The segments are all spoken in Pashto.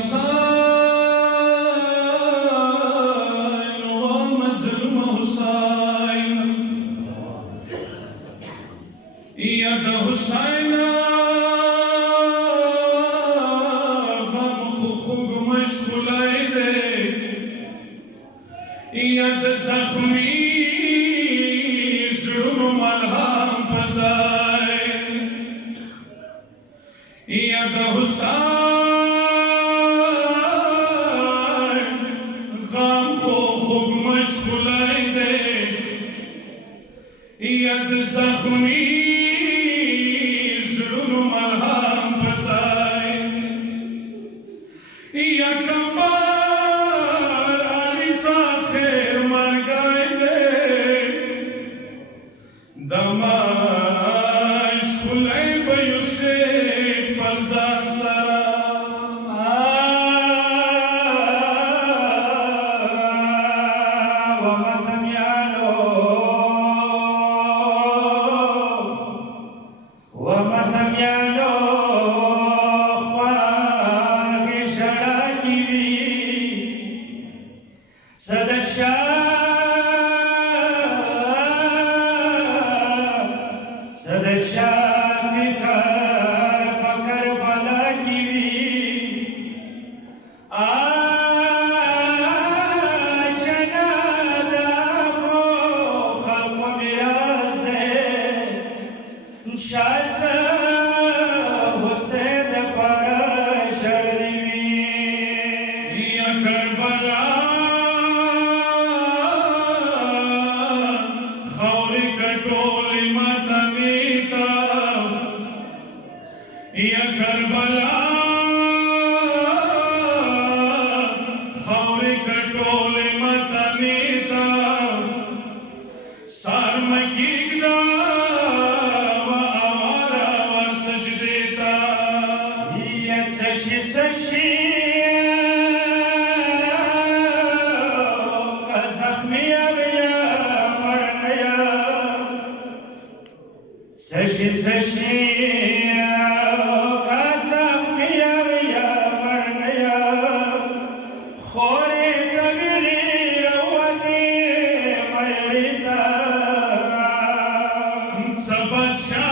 حسین و مظلوم حسین یاد حسین غم خوب مشغولای دے یاد زخمی زړونو ملهم پزای یاد حسین غم خوب مشغولای دے یاد زخمی زړونو ملهم پزای یا کمبر علی خیر مرګای دے دماش خلای بیوسف پرزان سرا ومتمیانو خواهی شرکی بی صدق شاه فکر پکر بلا کی بی آجنا دابرو خلق میراز دے شاہ حسین پر شرمی یا کربلا خوری کٹولی ماتمیتا یا کربلا خوری کٹولی ماتمیتا سارمگیگنا Sashi Kazakmi abya marnaya Sashi Kazakmi abya marnaya Khore tabili rawati mayita Sabacha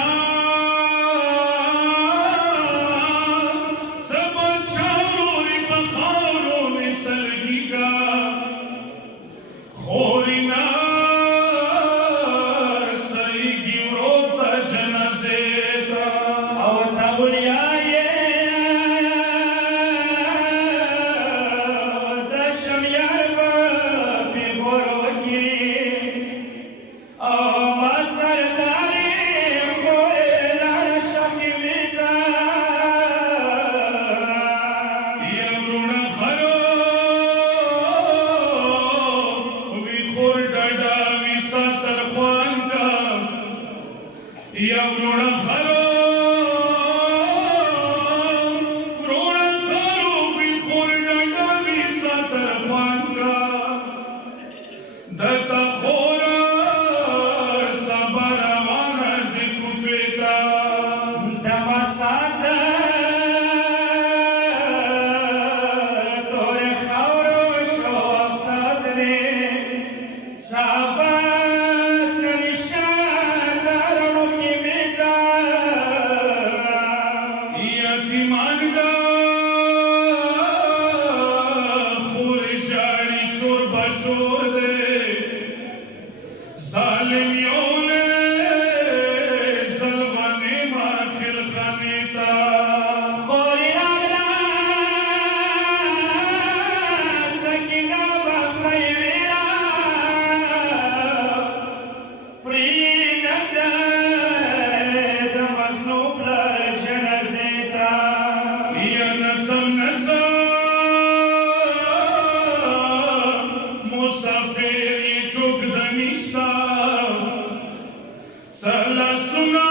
Sala suna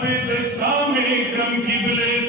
pid same kam kiblet